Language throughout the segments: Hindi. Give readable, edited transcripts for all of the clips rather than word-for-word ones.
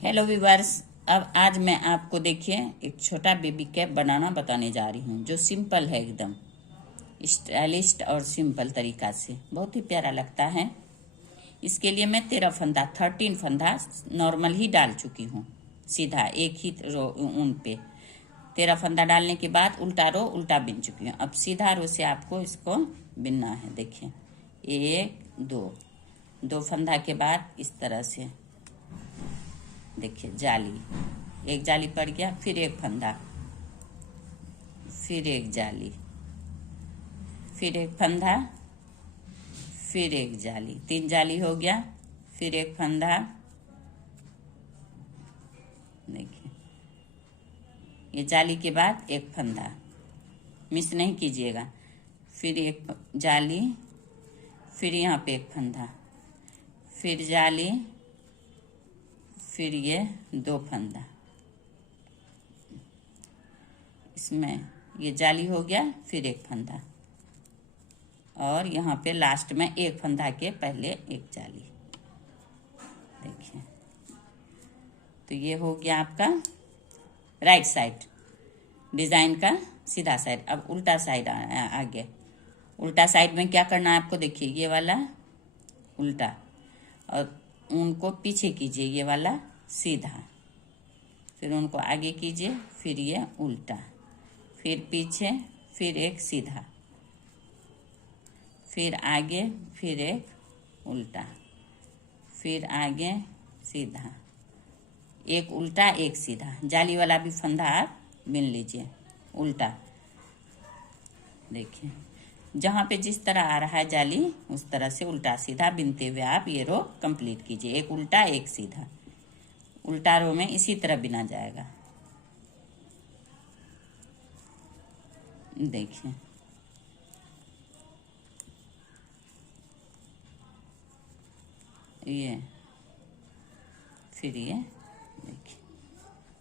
Hello viewers. अब आज मैं आपको देखिए एक छोटा बेबी कैप बनाना बताने जा रही हूँ जो सिंपल है, एकदम स्टाइलिस्ट और सिंपल तरीका से बहुत ही प्यारा लगता है। इसके लिए मैं 13 फंदा नॉर्मल ही डाल चुकी हूँ, सीधा एक ही रो ऊन पे 13 फंदा डालने के बाद उल्टा रो उल्टा बिन चुकी हूँ। अब सीधा रो से आपको इसको बिनना है। देखिए, एक दो फंदा के बाद इस तरह से देखिए जाली, एक जाली पड़ गया, फिर एक फंदा, फिर एक जाली, फिर एक फंदा, फिर एक जाली, 3 जाली हो गया, फिर एक फंदा। देखिए, ये जाली के बाद एक फंदा, मिस नहीं कीजिएगा, फिर एक जाली, फिर यहाँ पे एक फंदा, फिर जाली, फिर ये 2 फंदा। इसमें ये जाली हो गया, फिर एक फंदा, और यहाँ पे लास्ट में एक फंदा के पहले एक जाली। देखिए, तो ये हो गया आपका राइट साइड डिजाइन का सीधा साइड। अब उल्टा साइड आगे उल्टा साइड में क्या करना है आपको, देखिए ये वाला उल्टा और उनको पीछे कीजिए, ये वाला सीधा, फिर उनको आगे कीजिए, फिर ये उल्टा, फिर पीछे, फिर एक सीधा, फिर आगे, फिर एक उल्टा, फिर आगे सीधा, एक उल्टा एक सीधा। जाली वाला भी फंदा आप बिन लीजिए उल्टा। देखिए, जहाँ पे जिस तरह आ रहा है जाली उस तरह से उल्टा सीधा बिनते हुए आप ये रो कंप्लीट कीजिए। एक उल्टा एक सीधा, उल्टा रो में इसी तरह बिना जाएगा। देखिए, ये फिर ये देखिए,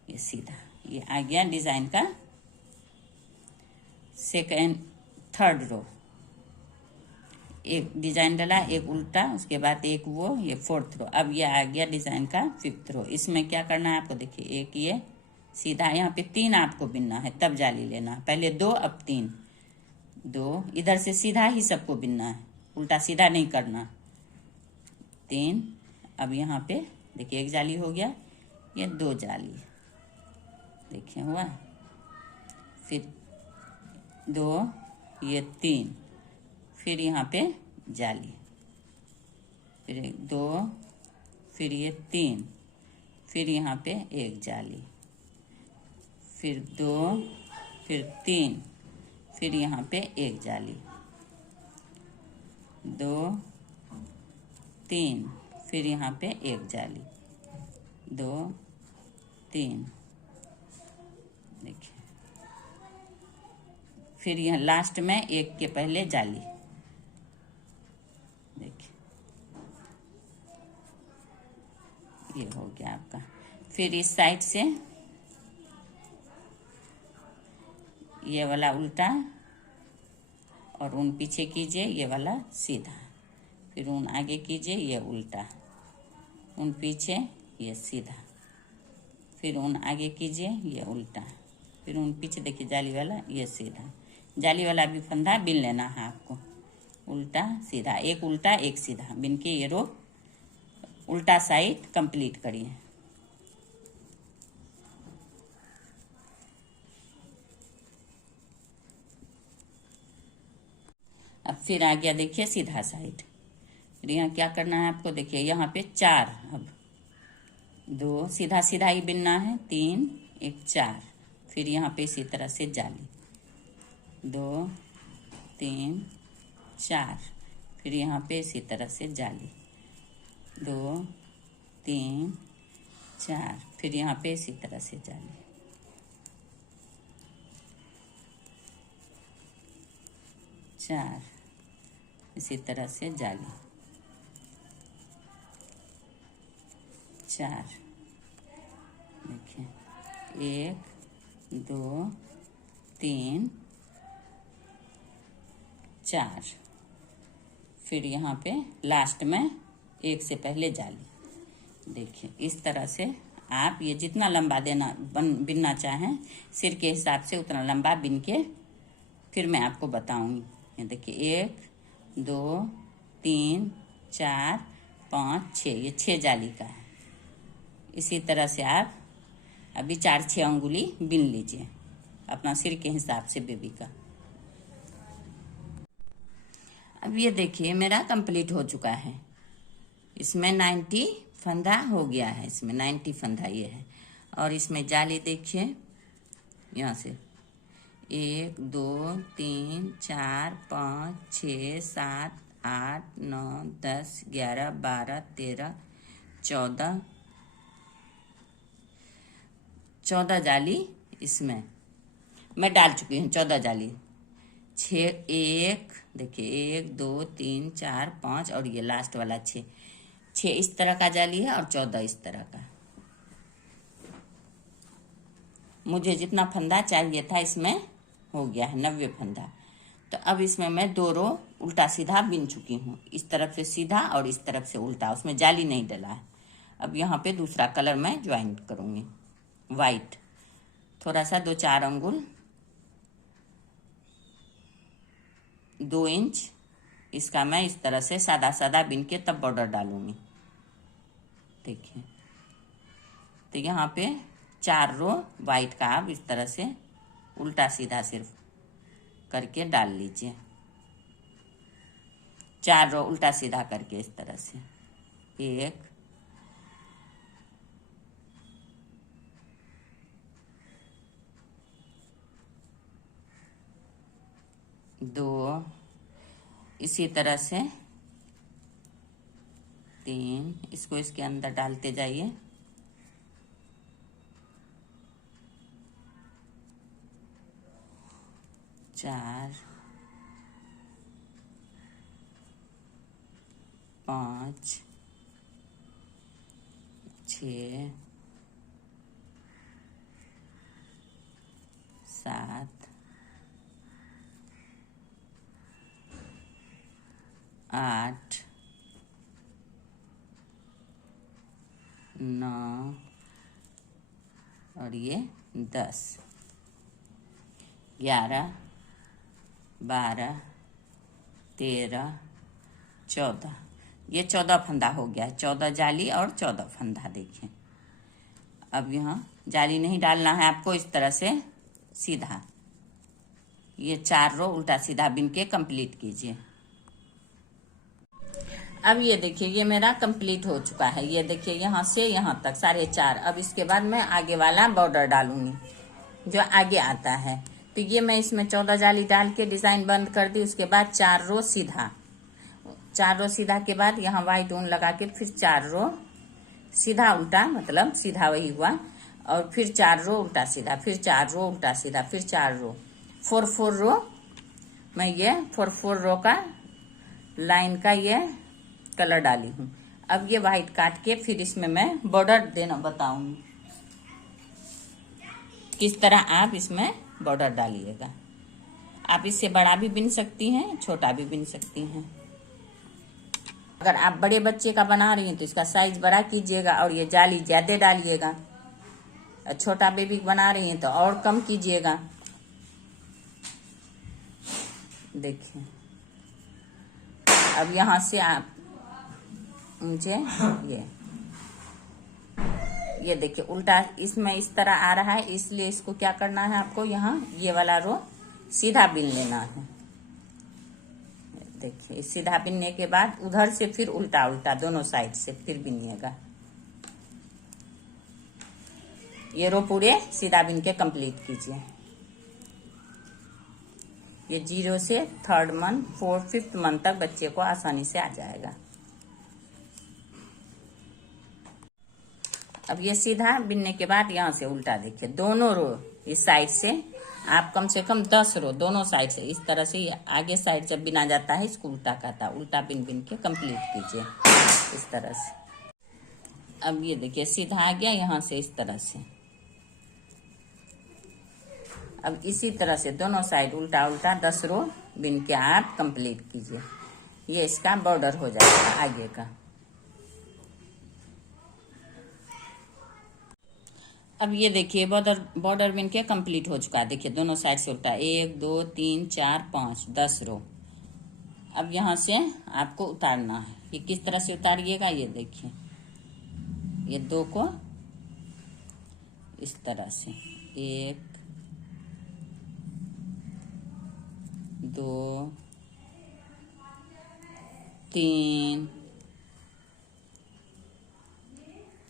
ये सीधा, ये आ गया डिजाइन का सेकेंड थर्ड रो। एक डिजाइन डाला, एक उल्टा, उसके बाद एक वो, ये 4th रो। अब ये आ गया डिजाइन का 5th रो। इसमें क्या करना है आपको, देखिए एक ये सीधा, यहाँ पे 3 आपको बिनना है, तब जाली लेना है। पहले 2, अब 3, 2 इधर से सीधा ही सबको बिनना है, उल्टा सीधा नहीं करना। 3, अब यहाँ पे देखिए एक जाली हो गया, ये 2 जाली, देखिए हुआ, फिर 2, ये 3, फिर यहाँ पे जाली, फिर 2, फिर ये 3, फिर यहाँ पे एक जाली, फिर 2, फिर 3, फिर यहाँ पे एक जाली, 2, 3, फिर यहाँ पे एक जाली, 2, 3। देखिए, फिर यहाँ लास्ट में एक के पहले जाली। देखिए, ये हो गया आपका। फिर इस साइड से ये वाला उल्टा और ऊन पीछे कीजिए, ये वाला सीधा, फिर ऊन आगे कीजिए, ये उल्टा, ऊन पीछे, ये सीधा, फिर ऊन आगे कीजिए, ये उल्टा, फिर ऊन पीछे, देखिए जाली वाला, ये सीधा। जाली वाला भी फंदा बिन लेना है आपको, उल्टा सीधा, एक उल्टा एक सीधा बिन के ये रो उल्टा साइड कंप्लीट करिए। अब फिर आ गया देखिए सीधा साइड। फिर यहाँ क्या करना है आपको, देखिए यहाँ पे 4, अब 2 सीधा सीधा ही बिनना है, 3, एक 4, फिर यहाँ पे इसी तरह से जाली, 2, 3, 4, फिर यहाँ पे इसी तरह से जाली, 2, 3, 4, फिर यहाँ पे इसी तरह से जाली, 4, इसी तरह से जाली, 4। देखिए, 1, 2, 3, 4, फिर यहाँ पे लास्ट में एक से पहले जाली। देखिए, इस तरह से आप ये जितना लंबा बिनना चाहें सिर के हिसाब से उतना लंबा बिन के फिर मैं आपको बताऊंगी। ये देखिए 1 2 3 4 5 6, ये 6 जाली का है। इसी तरह से आप अभी 4-6 अंगुली बिन लीजिए अपना सिर के हिसाब से बेबी का। अब ये देखिए मेरा कंप्लीट हो चुका है। इसमें 90 फंदा हो गया है, इसमें 90 फंदा ये है। और इसमें जाली देखिए यहाँ से 1 2 3 4 5 6 7 8 9 10 11 12 13 14 जाली इसमें मैं डाल चुकी हूँ। 14 जाली 6 1 देखिए 1 2 3 4 5 और ये लास्ट वाला 6 इस तरह का जाली है और 14 इस तरह का। मुझे जितना फंदा चाहिए था इसमें हो गया है 90 फंदा। तो अब इसमें मैं 2 रो उल्टा सीधा बिन चुकी हूँ, इस तरफ से सीधा और इस तरफ से उल्टा, उसमें जाली नहीं डला है। अब यहाँ पे दूसरा कलर मैं ज्वाइन करूँगी वाइट। थोड़ा सा 2-4 अंगुल 2 इंच इसका मैं इस तरह से सादा सादा बिन के तब बॉर्डर डालूंगी। देखिए तो यहाँ पे 4 रो वाइट का आप इस तरह से उल्टा सीधा सिर्फ करके डाल लीजिए। 4 रो उल्टा सीधा करके इस तरह से 1 2 इसी तरह से 3, इसको इसके अंदर डालते जाइए। 4 5 6 7 8 9 और ये 10 11 12 13 14, ये 14 फंदा हो गया। 14 जाली और 14 फंदा देखिए। अब यहाँ जाली नहीं डालना है आपको, इस तरह से सीधा ये 4 रो उल्टा सीधा बिन के कंप्लीट कीजिए। अब ये देखिए ये मेरा कंप्लीट हो चुका है। ये देखिए यहाँ से यहाँ तक 4.5। अब इसके बाद मैं आगे वाला बॉर्डर डालूंगी जो आगे आता है। तो ये मैं इसमें 14 जाली डाल के डिजाइन बंद कर दी। उसके बाद 4 रो सीधा, 4 रो सीधा के बाद यहाँ व्हाइट ऊन लगा के फिर 4 रो सीधा उल्टा, मतलब सीधा वही हुआ। और फिर 4 रो उल्टा सीधा, फिर 4 रो उल्टा सीधा, फिर 4 रो 4 रो मैं ये 4 रो का लाइन का ये कलर डाली हूँ। अब ये व्हाइट काट के फिर इसमें मैं बॉर्डर देना बताऊंगी किस तरह आप इसमें बॉर्डर डालिएगा। आप इससे बड़ा भी बिन सकती हैं, छोटा भी बिन सकती हैं। अगर आप बड़े बच्चे का बना रही हैं तो इसका साइज बड़ा कीजिएगा और ये जाली ज्यादा डालिएगा। छोटा बेबी बना रही हैं तो और कम कीजिएगा। देखिए अब यहाँ से आप मुझे ये देखिए उल्टा इसमें इस तरह आ रहा है, इसलिए इसको क्या करना है आपको, यहाँ ये वाला रो सीधा बिन लेना है। देखिए सीधा बिनने के बाद उधर से फिर उल्टा उल्टा दोनों साइड से फिर बिनिएगा। ये रो पूरे सीधा बिन के कंप्लीट कीजिए। ये 0 से 3rd month 4th 5th month तक बच्चे को आसानी से आ जाएगा। अब ये सीधा बिनने के बाद यहाँ से उल्टा देखिए दोनों रो इस साइड से आप कम से कम 10 रो दोनों साइड से इस तरह से आगे साइड जब बिना जाता है इसको उल्टा कहता, उल्टा बिन बिन के कंप्लीट कीजिए इस तरह से। अब ये देखिए सीधा आ गया यहाँ से इस तरह से। अब इसी तरह से दोनों साइड उल्टा उल्टा 10 रो बिन के आप कंप्लीट कीजिए। ये इसका बॉर्डर हो जाएगा आगे का। अब ये देखिए बॉर्डर बॉर्डर बिन के कंप्लीट हो चुका है। देखिए दोनों साइड से उल्टा, 1 2 3 4 5 10 रो। अब यहाँ से आपको उतारना है। ये किस तरह से उतारिएगा, ये देखिए, ये दो को इस तरह से, 1 2 3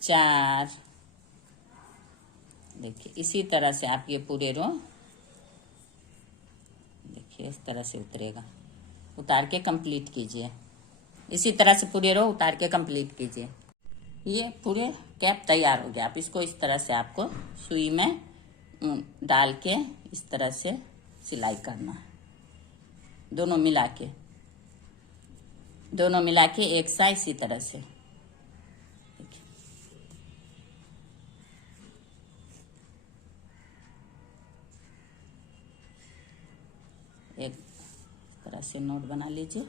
4। देखिए इसी तरह से आप ये पूरे रो, देखिए इस तरह से उतरेगा। उतार के कंप्लीट कीजिए। इसी तरह से पूरे रो उतार के कंप्लीट कीजिए। ये पूरे कैप तैयार हो गया। आप इसको इस तरह से आपको सुई में डाल के इस तरह से सिलाई करना है। दोनों मिला के एक साइड इसी तरह से। एक तरह से नोट बना लीजिए।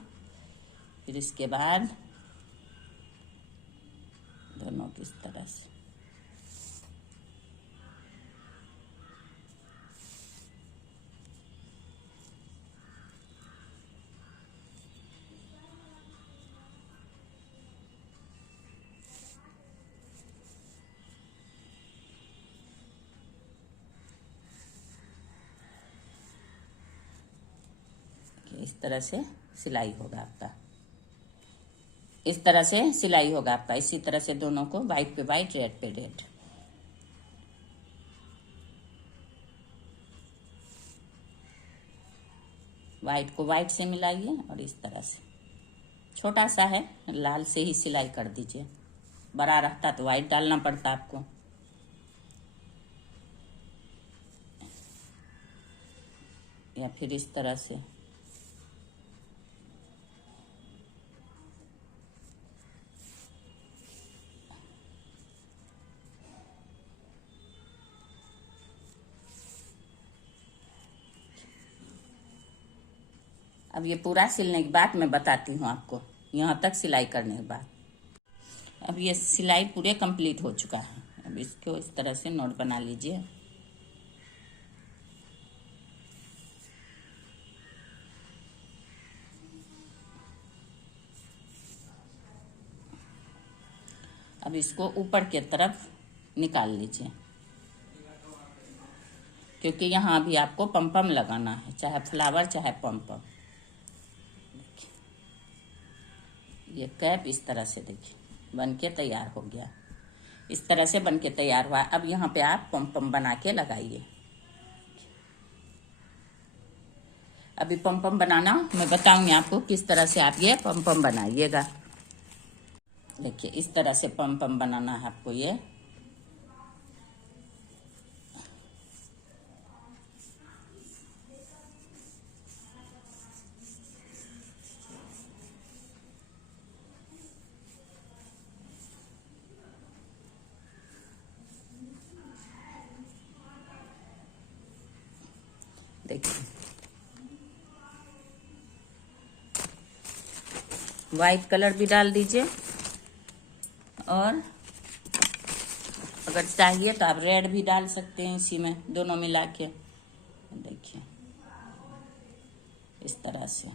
फिर इसके बाद दोनों की इस तरह से, इस तरह से सिलाई होगा आपका। इस तरह से सिलाई होगा आपका। इसी तरह से दोनों को वाइट पे वाइट, रेड पे रेड। वाइट को वाइट से मिलाइए और इस तरह से, छोटा सा है, लाल से ही सिलाई कर दीजिए। बड़ा रहता तो वाइट डालना पड़ता आपको। या फिर इस तरह से। अब ये पूरा सिलने के बाद मैं बताती हूँ आपको, यहाँ तक सिलाई करने के बाद। अब ये सिलाई पूरे कंप्लीट हो चुका है। अब इसको इस तरह से नोट बना लीजिए। अब इसको ऊपर की तरफ निकाल लीजिए, क्योंकि यहाँ भी आपको पम लगाना है, चाहे फ्लावर चाहे पम। ये कैप इस तरह से देखिए बन के तैयार हो गया। इस तरह से बन के तैयार हुआ। अब यहाँ पे आप पम बना के लगाइए। अभी पम बनाना मैं बताऊंगी आपको किस तरह से आप ये पम बनाइएगा। देखिए इस तरह से पम बनाना है आपको। ये देखिए वाइट कलर भी डाल दीजिए, और अगर चाहिए तो आप रेड भी डाल सकते हैं इसी में, दोनों मिला के। देखिए इस तरह से।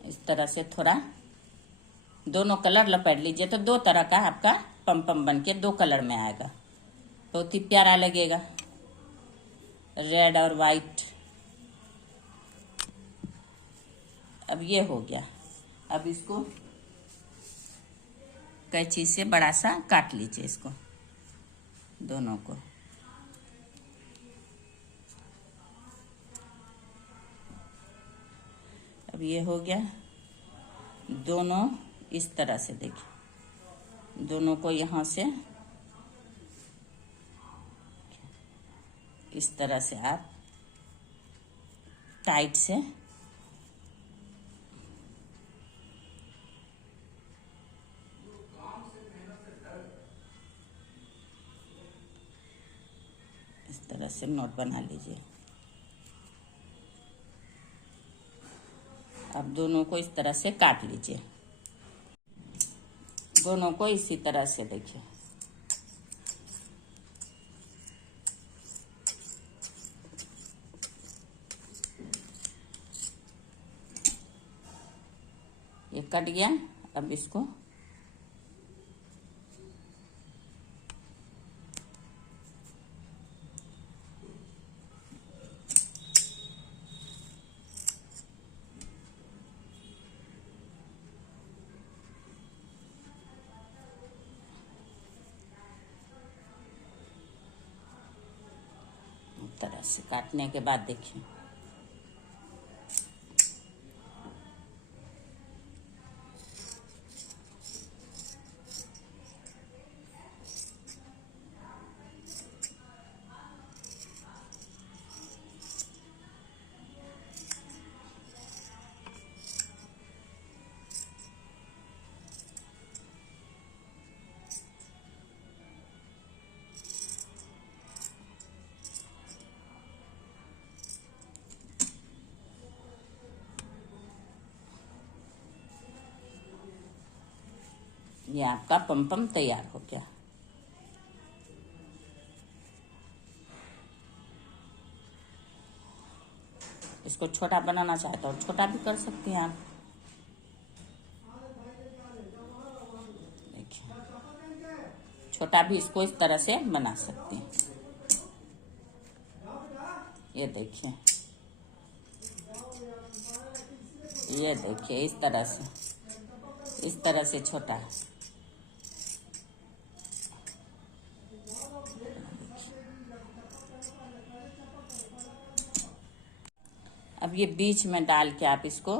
इस तरह से थोड़ा दोनों कलर लपेट लीजिए, तो दो तरह का आपका पम बन के दो कलर में आएगा। बहुत ही प्यारा लगेगा, रेड और वाइट। अब ये हो गया। अब इसको कैंची से बड़ा सा काट लीजिए, इसको दोनों को। अब ये हो गया। दोनों इस तरह से देखिए, दोनों को यहाँ से इस तरह से आप टाइट से इस तरह से नोट बना लीजिए। अब दोनों को इस तरह से काट लीजिए, दोनों को इसी तरह से देखिए। ये कट गया। अब इसको इस तरह से काटने के बाद देखिए ये आपका पम तैयार हो गया। इसको छोटा बनाना चाहते हो छोटा भी कर सकती हैं आप। देखिए छोटा भी इसको इस तरह से बना सकते हैं। ये देखिए, ये देखिए इस तरह से छोटा है। अब ये बीच में डाल के आप इसको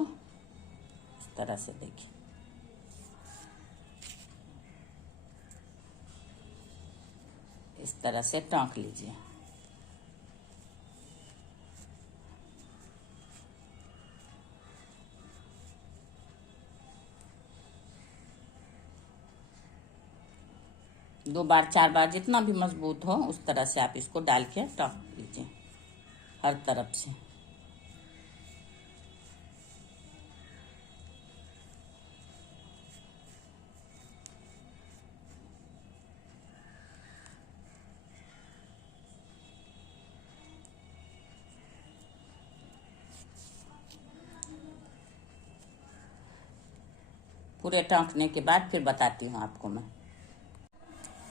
इस तरह से देखिए, इस तरह से टोंक लीजिए। दो बार 4 बार जितना भी मजबूत हो उस तरह से आप इसको डाल के टोंक लीजिए हर तरफ से। पूरे टोंकने के बाद फिर बताती हूँ आपको मैं।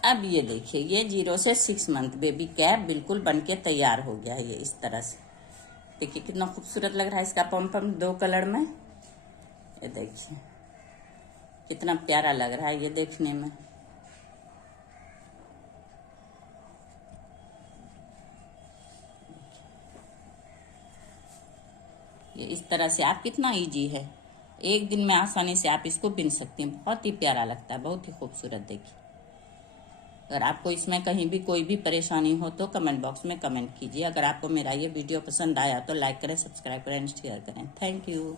अब ये देखिए, ये 0 से 6 मंथ बेबी कैप बिल्कुल बनके तैयार हो गया है। ये इस तरह से देखिए कितना खूबसूरत लग रहा है इसका पम 2 कलर में। ये देखिए कितना प्यारा लग रहा है ये देखने में। ये इस तरह से आप कितना इजी है, एक दिन में आसानी से आप इसको बिन सकती हैं। बहुत ही प्यारा लगता है, बहुत ही खूबसूरत। देखिए अगर आपको इसमें कहीं भी कोई भी परेशानी हो तो कमेंट बॉक्स में कमेंट कीजिए। अगर आपको मेरा ये वीडियो पसंद आया तो लाइक करें, सब्सक्राइब करें, शेयर करें। Thank you.